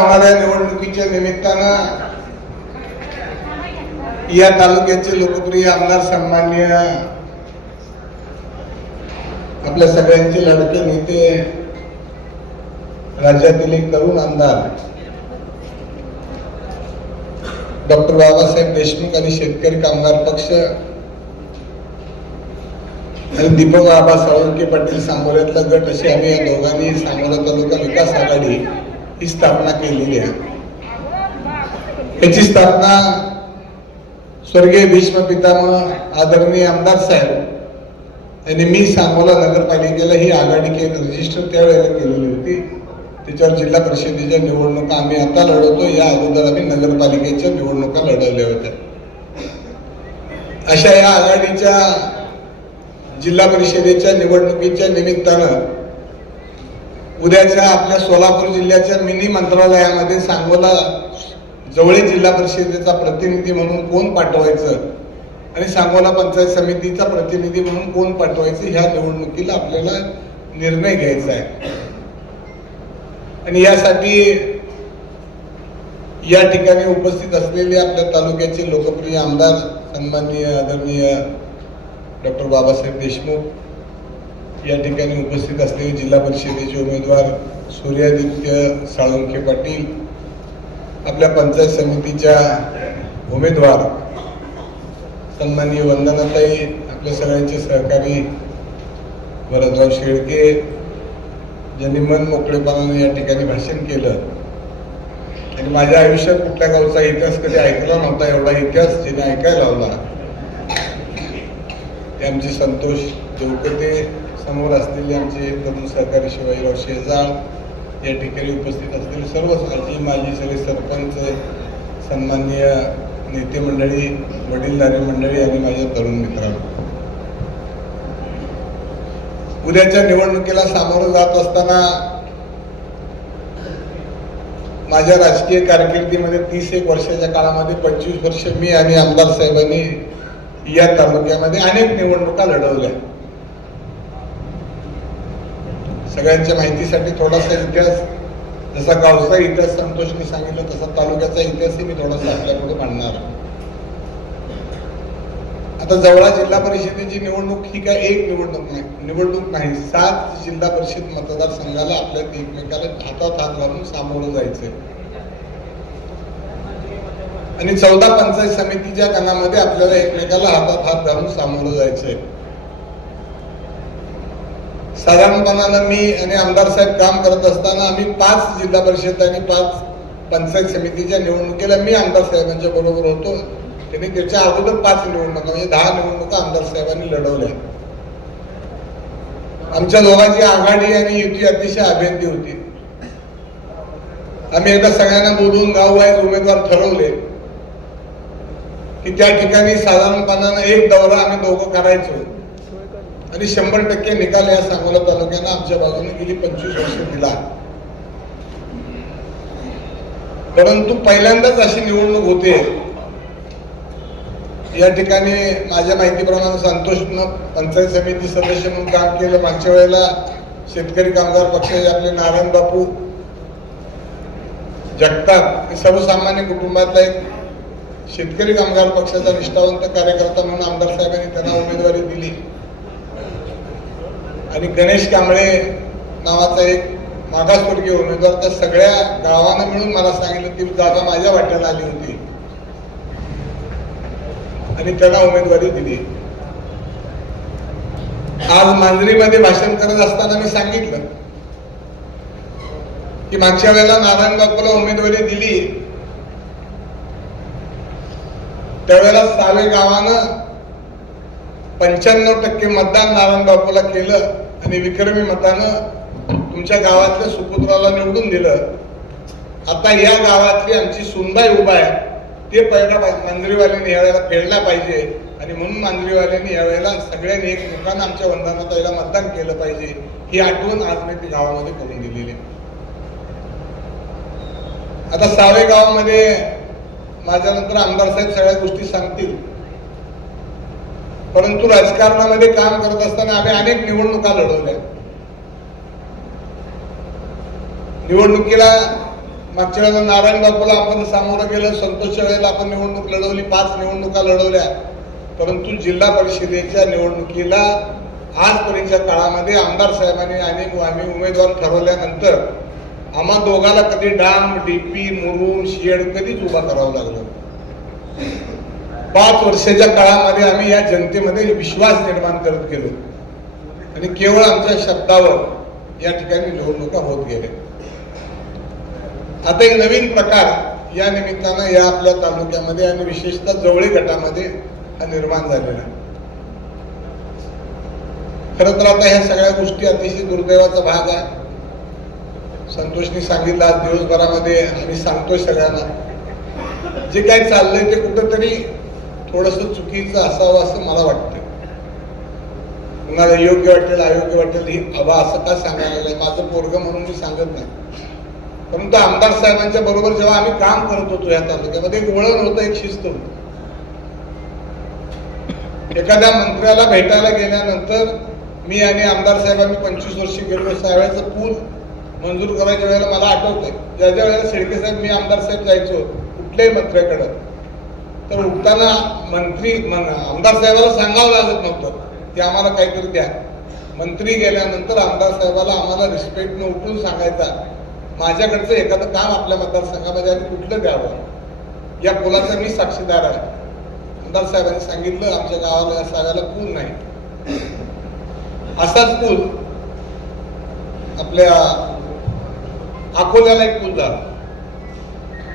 होणाऱ्या निवडणुकीच्या निमित्तानं या तालुक्याचे लोकप्रिय आमदार सन्मान्य आपल्या सगळ्यांचे लढके नेते राज्यातील एक तरुण आमदार डॉक्टर बाबासाहेब देशमुख आणि शेतकरी कामगार पक्ष आणि दीपक बाबा साळुंके पाटील सांगोल्यातला गट अशी आम्ही या दोघांनी सांगोला ही स्थापना केलेली आहे. याची स्थापना स्वर्गीय भीष्म पितामह आदरणीय आमदार साहेब यांनी मी सांगोला नगरपालिकेला ही आघाडी केली रजिस्टर त्यावेळेला केलेली होती. त्याच्यावर जिल्हा परिषदेच्या निवडणुका आम्ही आता लढवतो. या अगोदर आम्ही नगरपालिकेच्या निवडणुका लढवल्या होत्या. अशा या आघाडीच्या जिल्हा परिषदेच्या निवडणुकीच्या निमित्तानं उद्याच्या आपल्या सोलापूर जिल्ह्याच्या मिनी मंत्रालयामध्ये सांगोला जवळी जिल्हा परिषदेचा प्रतिनिधी म्हणून कोण पाठवायचं? आणि सांगोला पंचायत समितीचा प्रतिनिधी म्हणून कोण पाठवायचं? ह्या निवडणुकीला आपल्याला निर्णय घ्यायचा आहे. आणि यासाठी या ठिकाणी उपस्थित असलेले आपल्या तालुक्याचे लोकप्रिय आमदार सन्माननीय आदरणीय डॉक्टर बाबासाहेब देशमुख या ठिकाणी उपस्थित असलेले जिल्हा परिषदेचे उमेदवार सूर्यादित्य साळुंखे पाटील आपल्या पंचायत समितीच्या उमेदवार सन्माननीय वंदनाताई आपल्या सगळ्यांचे सहकारी वरदराव शेळके ज्यांनी मन मोकळेपणाने या ठिकाणी भाषण केलं. आणि माझ्या आयुष्यात कुठल्या गावचा इतिहास कधी ऐकला नव्हता एवढा इतिहास जिने ऐकायला लावला. ते आमचे संतोष देवकते समोर असलेले आमचे तरुण सहकारी शिवाजीराव शेजाळ या ठिकाणी उपस्थित असलेले सर्व आजी माजी सगळे सरपंच सन्माननीय नेते मंडळी वडीलधारी मंडळी आणि माझ्या तरुण मित्रांनो. उद्याच्या निवडणुकीला सामोरं जात असताना माझ्या राजकीय कारकिर्दीमध्ये तीस एक वर्षाच्या काळामध्ये पंचवीस वर्ष मी आणि आमदार साहेबांनी या तालुक्यामध्ये अनेक निवडणुका लढवल्या. सगळ्यांच्या माहितीसाठी थोडासा इतिहास जसा गावचा इतिहास संतोषने सांगितलं तसा तालुक्याचा इतिहासही मी थोडासा आपल्याकडे मांडणार आता जवळा जिल्हा परिषदेची निवडणूक ही काय एक निवडणूक नाही निवडणूक नाही सात जिल्हा परिषद मतदारसंघाला आपल्या एकमेकाला हातात हात घालून सामोरं जायचंय. आणि चौदा पंचायत समितीच्या गणामध्ये आपल्याला एकमेकाला हातात हात घालून सामोरं जायचंय. साधारणपणानं मी आणि आमदार साहेब काम करत असताना आम्ही पाच जिल्हा परिषद आणि पाच पंचायत समितीच्या निवडणुकीला मी आमदार साहेबांच्या बरोबर होतो. त्यांनी त्याच्या अगोदर पाच निवडणुका म्हणजे दहा निवडणुका आमदार साहेबांनी लढवल्या. आमच्या दोघांची आघाडी आणि युती अतिशय अभेद्य होती. आम्ही एकदा सगळ्यांना बोलून गाववाईज उमेदवार ठरवले की त्या ठिकाणी साधारणपणानं एक दौरा आम्ही दोघं करायचो. आणि शंभर टक्के निकाल या सांगोला तालुक्यानं आमच्या बाजूने गेली पंचवीस वर्ष दिला. परंतु पहिल्यांदाच अशी निवडणूक होते. या ठिकाणी माझ्या माहितीप्रमाणे संतोषनं पंचायत समिती सदस्य म्हणून काम केलं. मागच्या वेळेला शेतकरी कामगार पक्षाचे आपले नारायण बापू जगतात हे सर्वसामान्य कुटुंबातला एक शेतकरी कामगार पक्षाचा निष्ठावंत कार्यकर्ता म्हणून आमदार साहेबांनी त्यांना उमेदवारी दिली. आणि गणेश कांबळे नावाचा एक मागासवर्गीय उमेदवार त्या सगळ्या गावानं मिळून मला सांगितलं ती जागा माझ्या वाट्याला आली होती. आणि त्यांना उमेदवारी दिली. आज मांजरीमध्ये भाषण करत असताना मी सांगितलं की मागच्या वेळेला नारायण बापूला उमेदवारी दिली. त्यावेळेला सावे गावानं पंच्याण्णव टक्के मतदान नारायण बापूला केलं. आणि विक्रमी मतानं तुमच्या गावातल्या सुपुत्राला निवडून दिलं. आता या गावातली आमची सुनबाई उभा आहे. ते पहिला मांजरीवाल्यांनी यावेळेला फेडला पाहिजे. आणि म्हणून मांजरीवाल्यांनी यावेळेला सगळ्यांनी एकमेकांना आमच्या वंदनाताईला मतदान केलं पाहिजे. ही आठवण आज मी ती गावामध्ये करून दिलेली आहे. आता सावे गावामध्ये माझ्यानंतर आमदार साहेब सगळ्या गोष्टी सांगतील. परंतु राजकारणामध्ये काम करत असताना आम्ही अनेक निवडणुका लढवल्या. निवडणुकीला मागच्या वेळेला नारायण बापूला आपण सामोरं गेलं संतोषच्या वेळेला आपण निवडणूक लढवली पाच निवडणुका लढवल्या. परंतु जिल्हा परिषदेच्या निवडणुकीला आजपर्यंतच्या काळामध्ये आमदार साहेबांनी आणि आम्ही उमेदवार ठरवल्यानंतर आम्हा दोघाला कधी डांब डीपी मुरुम शेड कधीच उभा करावं लागलं. पाच वर्षाच्या काळामध्ये आम्ही या जनतेमध्ये विश्वास निर्माण करत गेलो. आणि केवळ आमच्या शब्दावर या ठिकाणी निवडणुका होत गेल्या. आता एक नवीन प्रकार या निमित्तानं या आपल्या तालुक्यामध्ये आणि विशेषतः जवळी गटामध्ये निर्माण झालेला. आहे. खरं तर आता ह्या सगळ्या गोष्टी अतिशय दुर्दैवाचा भाग आहे. संतोषनी सांगितलं आज दिवसभरामध्ये आम्ही सांगतोय सगळ्यांना. जे काही चाललंय ते कुठंतरी थोडस चुकीचं असावं असं मला वाटतं कुणाला योग्य वाटेल अयोग्य वाटेल ही हवा असं का सांगायला माझं पोरग म्हणून मी सांगत नाही. परंतु आमदार साहेबांच्या बरोबर जेव्हा आम्ही काम करत होतो या तालुक्यामध्ये एक वळण होतं एक शिस्त होत. एखाद्या मंत्र्याला भेटायला गेल्यानंतर मी आणि आमदार साहेब आम्ही पंचवीस वर्षी गेलो. त्यावेळेचं पूल मंजूर करायच्या वेळेला मला आठवतंय. ज्या ज्या वेळेला शेळके साहेब मी आमदार साहेब जायचो कुठल्याही मंत्र्याकडं तर उठताना मंत्री मन- आमदार साहेबाला सांगावं लागत नव्हतं. ते आम्हाला काहीतरी द्या. मंत्री गेल्यानंतर आमदार साहेबाला आम्हाला रिस्पेक्टनं उठून सांगायचा. माझ्याकडचं एखादं काम आपल्या मतदारसंघामध्ये आम्ही कुठलं द्यावं? या पुलाचा मी साक्षीदार आहे. आमदार साहेबांनी सांगितलं आमच्या गावाला या सागाला पूल नाही. असाच पूल आपल्या अकोल्याला एक पूल झाला.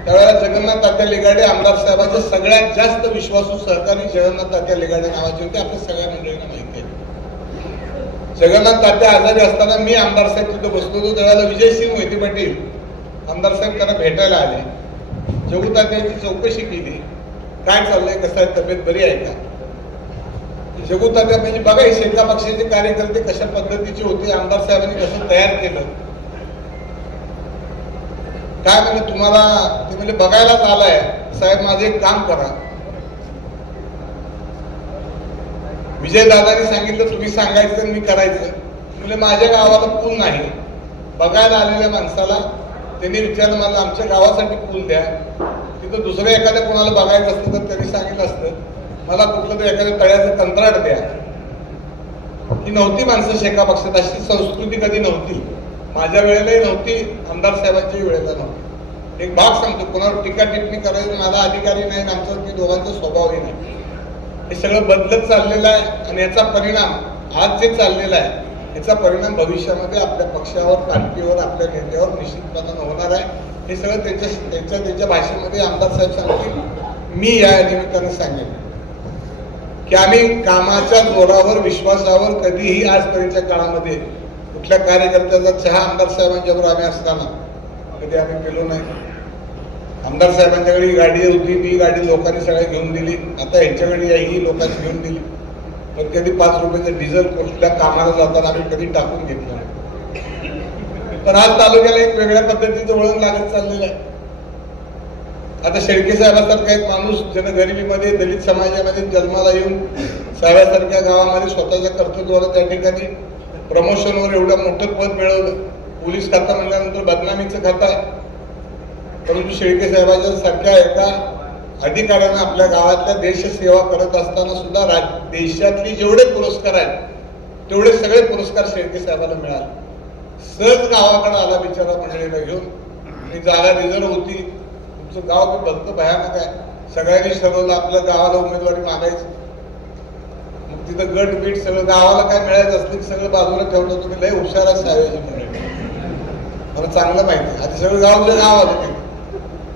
त्यावेळेला जगन्नाथ तात्या लेगाडे आमदार साहेबांचे सगळ्यात जास्त विश्वासू सहकारी जगन्नाथ तात्या लेगाडे नावाचे होते. आपल्या सगळ्या मंडळींना माहिती आहे. जगन्नाथ तात्या आजारी असताना मी आमदार साहेब तिथं बसलो होतो. त्यावेळेला विजयसिंग मोहिते पाटील आमदार साहेब त्यांना भेटायला आले. जगू तात्यांची चौकशी केली. काय चाललंय? कसं आहे? तब्येत बरी आहे का? जगू तात्या म्हणजे बघा हे शेता पक्षाचे कार्यकर्ते कशा पद्धतीचे होते? आमदार साहेबांनी कसं तयार केलं? काय म्हणजे तुम्हाला ते म्हणजे बघायलाच आलाय. साहेब माझे एक काम करा. विजयदादांनी सांगितलं तुम्ही सांगायचं आणि मी करायचं. म्हणजे माझ्या गावाला पूल नाही. बघायला आलेल्या माणसाला त्यांनी विचारलं मला आमच्या गावासाठी पूल द्या. तिथं दुसरं एखाद्या कोणाला बघायचं असतं तर त्यांनी सांगितलं असतं मला कुठलं तरी एखाद्या तळ्याचं कंत्राट द्या. ही नव्हती माणसं शेका पक्षात अशी संस्कृती कधी नव्हती. माझ्या वेळेलाही नव्हती आमदार साहेबांच्याही वेळेला नव्हती. एक भाग सांगतो कोणावर टीका टिप्पणी करायची मला अधिकारी नाही आणि आमचा मी दोघांचा स्वभावही नाही. हे सगळं बदलत चाललेलं आहे आणि याचा परिणाम आज जे चाललेला आहे याचा परिणाम भविष्यामध्ये आपल्या पक्षावर पार्टीवर आपल्या नेत्यावर निश्चितपणानं होणार आहे. हे सगळं त्याच्या त्यांच्या त्यांच्या भाषेमध्ये आमदार साहेब सांगतील. मी या निमित्ताने सांगेन. की आम्ही कामाच्या जोरावर विश्वासावर कधीही आजपर्यंतच्या काळामध्ये कुठल्या कार्यकर्त्याचा चहा आमदार साहेबांच्याबरोबर आम्ही असताना कधी आम्ही पेलो नाही. आमदार साहेबांच्याकडे गाडी होती ती गाडी लोकांनी सगळ्या घेऊन दिली. आता ह्यांच्याकडे ही लोकांनी घेऊन दिली. पण कधी पाच रुपयाचं डिझेल कुठल्या कामाला जाताना आम्ही कधी टाकून घेतलं नाही. पण आज तालुक्याला एक वेगळ्या पद्धतीचं वळण लागत चाललेलं आहे. आता शेळके साहेबासारखा एक माणूस जनगरिबीमध्ये दलित समाजामध्ये जन्माला येऊन साहेबासारख्या गावामध्ये स्वतःच्या कर्तृत्वाला त्या ठिकाणी प्रमोशनवर एवढं मोठं पद मिळवलं. पोलीस खाता म्हणल्यानंतर बदनामीचं खाता. आहे परंतु शेळके साहेबांच्या सारख्या एका अधिकाऱ्यांना आपल्या गावातल्या देशसेवा करत असताना सुद्धा राज देशातले जेवढे पुरस्कार आहेत तेवढे सगळे पुरस्कार शेळके साहेबाला मिळाले. सहज गावाकडे आला बिचारा मंडळीला घेऊन. आणि जागा रिझर्व होती. तुमचं गाव बी भक्त भयानक आहे. सगळ्यांनी ठरवलं आपल्या गावाला उमेदवारी मागायची. तिथं गट बीट सगळं गावाला काय मिळायचं असलं की सगळं बाजूला ठेवलं तुम्ही लय हुशार असावे साहेबाची मला. चांगलं माहिती आधी सगळं गावच्या गाव आलं ते.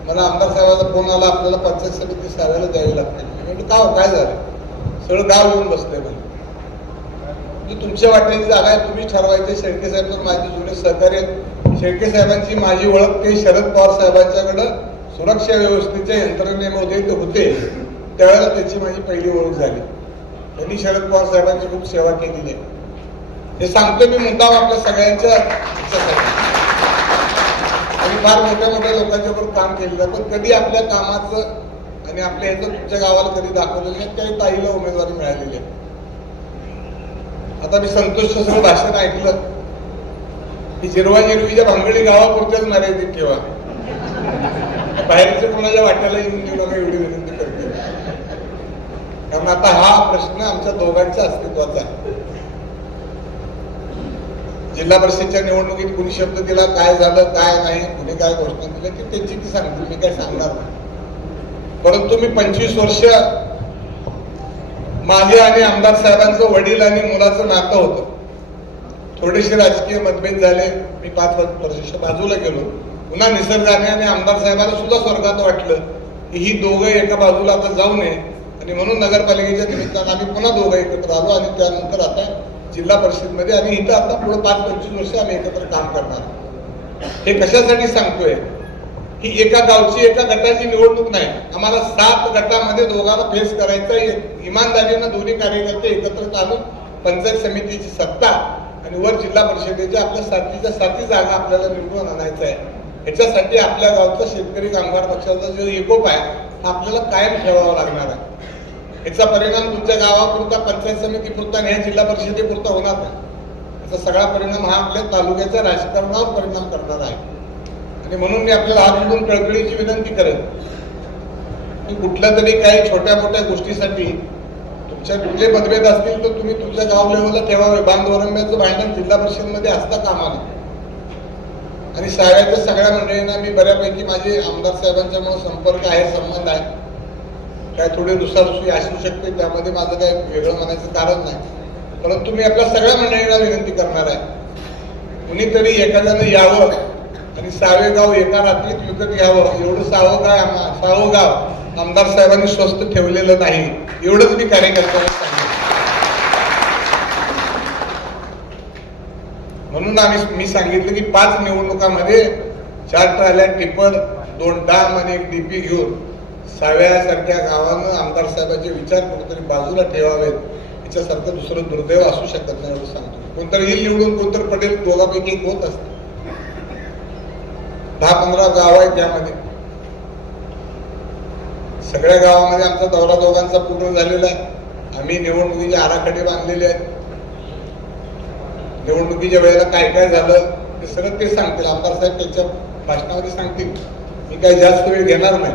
मला आमदार साहेबाचा फोन आला आपल्याला पंचायत समिती साहेबाला द्यावी लागते. म्हणजे म्हटलं का हो, काय झालं? सगळं गाव येऊन बसलंय म्हणजे म्हणजे तुमच्या वाटण्याची जागा आहे तुम्ही ठरवायचे शेळके साहेब तर माझे जुने सहकारी आहेत. शेळके साहेबांची माझी ओळख ते शरद पवार साहेबांच्याकडं सुरक्षा व्यवस्थेच्या यंत्रणेमध्ये होते. त्यावेळेला त्याची माझी पहिली ओळख झाली. त्यांनी शरद पवार साहेबांची खूप सेवा केलेली आहे. हे सांगतो मी मुद्दाम आपल्या सगळ्यांच्या आणि फार मोठ्या मोठ्या लोकांच्या बरोबर काम केलेलं आहे. पण कधी आपल्या कामाचं आणि आपल्या ह्याचं तुमच्या गावाला कधी दाखवलेलं नाही त्याही ताईला उमेदवारी मिळालेली आहे. आता मी संतोष सगळं भाषण ऐकलं. की जिरवा जिरवीच्या भांगडी गावापुरत्याच मर्यादित ठेवा. बाहेरच्या कोणाच्या वाट्याला येऊन देऊ नका एवढी कारण आता हा प्रश्न आमच्या दोघांच्या अस्तित्वाचा आहे. जिल्हा परिषदच्या निवडणुकीत कुणी शब्द दिला काय झालं काय नाही कुणी काय घोषणा दिल्या ती त्यांची ती सांगतील मी काय सांगणार नाही. परंतु मी पंचवीस वर्ष माझे आणि आमदार साहेबांचं वडील आणि मुलाचं नातं होतं. थोडेसे राजकीय मतभेद झाले मी पाच वर्ष बाजूला गेलो. पुन्हा निसर्गाने आणि आमदार साहेबांना सुद्धा स्वर्गात वाटलं की ही दोघं एका बाजूला आता जाऊ नये. आणि म्हणून नगरपालिकेच्या निमित्तानं आम्ही पुन्हा दोघं एकत्र आलो आणि त्यानंतर आता जिल्हा परिषदमध्ये आणि इथं आता पुढे पाच पंचवीस वर्ष आम्ही एकत्र काम करणार हे कशासाठी सांगतोय? की एका गावची एका गटाची निवडणूक नाही. आम्हाला सात गटामध्ये दोघांना फेस करायचं आहे. इमानदारीनं दोन्ही कार्यकर्ते एकत्र चालून पंचायत समितीची सत्ता आणि वर जिल्हा परिषदेच्या आपल्या साथीच्या साथी जागा आपल्याला निवडून आणायचं आहे. याच्यासाठी आपल्या गावचा शेतकरी कामगार पक्षाचा जो एकोप आहे हा आपल्याला कायम ठेवावा लागणार आहे. याचा परिणाम तुमच्या गावापुरता पंचायत समितीपुरता आणि ह्या जिल्हा परिषदेपुरता होणार नाही. याचा सगळा परिणाम हा आपल्या तालुक्याच्या राजकारणावर परिणाम करणार आहे. आणि म्हणून मी आपल्याला हात जोडून कळकळीची विनंती करेन की कुठल्या तरी काही छोट्या मोठ्या गोष्टीसाठी तुमच्या कुठले मतभेद असतील तर तुम्ही तुमच्या गाव लेवलला ठेवावे. बांधवरंब्याचं भांडण जिल्हा परिषदमध्ये असता कामा नये. आणि शाळेच्या सगळ्या मंडळींना मी बऱ्यापैकी माझे आमदार साहेबांच्यामुळे संपर्क आहे संबंध आहे. काय थोडी रुसारुसी असू शकते त्यामध्ये माझं काय वेगळं म्हणायचं कारण नाही. परंतु मी आपल्या सगळ्या मंडळींना विनंती करणार आहे. कुणीतरी एखाद्यानं यावं आणि सावेगाव एका रात्रीत विकत घ्यावं. एवढं सावं गाव सावं गाव आमदार साहेबांनी स्वस्त ठेवलेलं नाही. एवढंच मी कार्यकर्त्यांना सांगितलं म्हणून आम्ही मी सांगितलं की पाच निवडणुकामध्ये चार ट्राल्या टिपर दोन डाम आणि एक डीपी घेऊन साव्यासारख्या गावानं आमदार साहेबांचे विचार कुठेतरी बाजूला ठेवावेत. याच्यासारखं दुसरं दुर्दैव असू शकत नाही एवढं सांगतो. कोणतरी येईल निवडून कोणतरी पडेल दोघापैकी एक होत असतं. दहा पंधरा गाव आहेत त्यामध्ये. सगळ्या गावामध्ये आमचा दौरा दोघांचा पूर्ण झालेला आहे. आम्ही निवडणुकीचे आराखडे बांधलेले आहेत. निवडणुकीच्या वेळेला काय काय झालं ते सगळं ते सांगतील. आमदार साहेब त्यांच्या भाषणामध्ये सांगतील. मी काही जास्त वेळ घेणार नाही.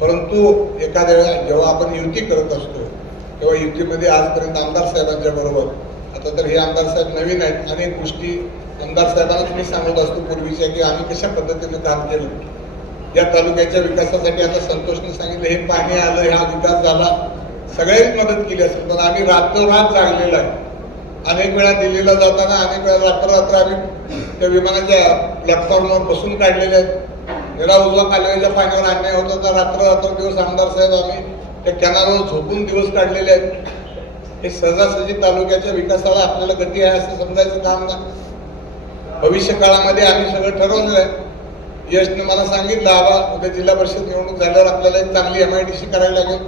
परंतु एखाद्या वेळेला जेव्हा आपण युती करत असतो तेव्हा युतीमध्ये आजपर्यंत आमदार साहेबांच्या बरोबर आता तर हे आमदार साहेब नवीन आहेत. अनेक गोष्टी आमदार साहेबांनाच मी सांगत असतो पूर्वीच्या की आम्ही कशा पद्धतीने काम केलं. या तालुक्याच्या विकासासाठी आता संतोषने सांगितलं हे पाणी आलं हा विकास झाला. सगळ्यांनी मदत केली असेल पण आम्ही रात्ररात जागलेलो आहे. अनेक वेळा दिल्लीला जाताना अनेक वेळा रात्र रात्र आम्ही त्या विमानाच्या प्लॅटफॉर्मवर बसून काढलेले आहेत. जरा उजवा कालव्याच्या पाण्यावर अन्याय होता तर रात्र रात्र दिवस आमदार साहेब आम्ही त्या कॅनालवर झोपून दिवस काढलेले आहेत. हे सहजासहजी तालुक्याच्या विकासाला आपल्याला गती आहे असं समजायचं काम नाही. भविष्य काळामध्ये आम्ही सगळं ठरवलं आहे. यशने मला सांगितलं आबा उद्या जिल्हा परिषद निवडणूक झाल्यावर आपल्याला एक चांगली एम आय डी सी करायला लागेल.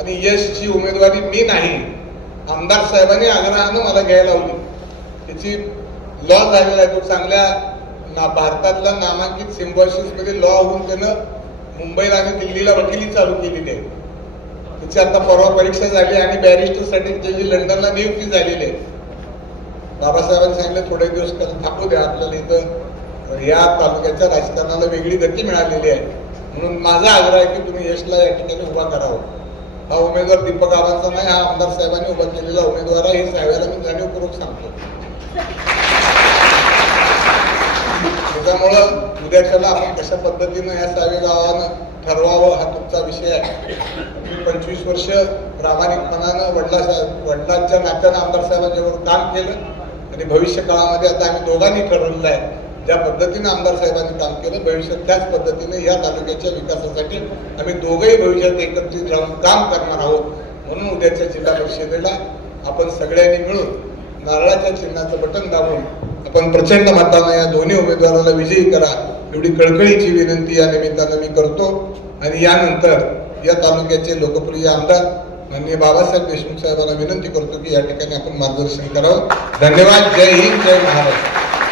आणि यशची उमेदवारी मी नाही. आमदार साहेबांनी आग्रहानं मला घ्यायला होती त्याची लॉ झालेला आहे. तो चांगल्या ना भारतातला नामांकित सिम्बॉसिसमध्ये लॉ होऊन त्यानं मुंबईला आणि दिल्लीला वकिली चालू केलेली आहे. त्याची आता परवा परीक्षा झाली आणि बॅरिस्टरसाठी त्याची लंडनला नियुक्ती झालेली आहे. बाबासाहेबांनी सांगितलं थोडे दिवस त्याला थांबू द्या. आपल्याला इथं या तालुक्याच्या राजकारणाला वेगळी गती मिळालेली आहे. म्हणून माझा आग्रह आहे की तुम्ही यशला या ठिकाणी उभा करावं. हा उमेदवार दीपक आबांचा नाही हा आमदार साहेबांनी उभा केलेला उमेदवार आहे. हे साहेबाला मी जाणीवपूर्वक सांगतो. त्याच्यामुळं उद्याच्याला आपण कशा पद्धतीनं या सावे गावानं ठरवावं हा तुमचा विषय आहे. मी पंचवीस वर्ष प्रामाणिकपणानं वडिला वडिलांच्या नात्यानं आमदार साहेबांच्यावर काम केलं. आणि भविष्य काळामध्ये आता आम्ही दोघांनी ठरवलेलं आहे. ज्या पद्धतीनं आमदार साहेबांनी काम केलं भविष्यात त्याच पद्धतीने या तालुक्याच्या विकासासाठी आम्ही दोघंही भविष्यात एकत्रित राहून काम करणार आहोत म्हणून उद्याच्या जिल्हा परिषदेला आपण सगळ्यांनी मिळून नारळाच्या चिन्हाचं बटन दाबून आपण प्रचंड मतानं या दोन्ही उमेदवाराला विजयी करा एवढी कळकळीची विनंती या निमित्तानं मी करतो. आणि यानंतर या तालुक्याचे लोकप्रिय आमदार माननीय बाबासाहेब देशमुख साहेबांना विनंती करतो की या ठिकाणी आपण मार्गदर्शन करावं. धन्यवाद. जय हिंद. जय महाराष्ट्र.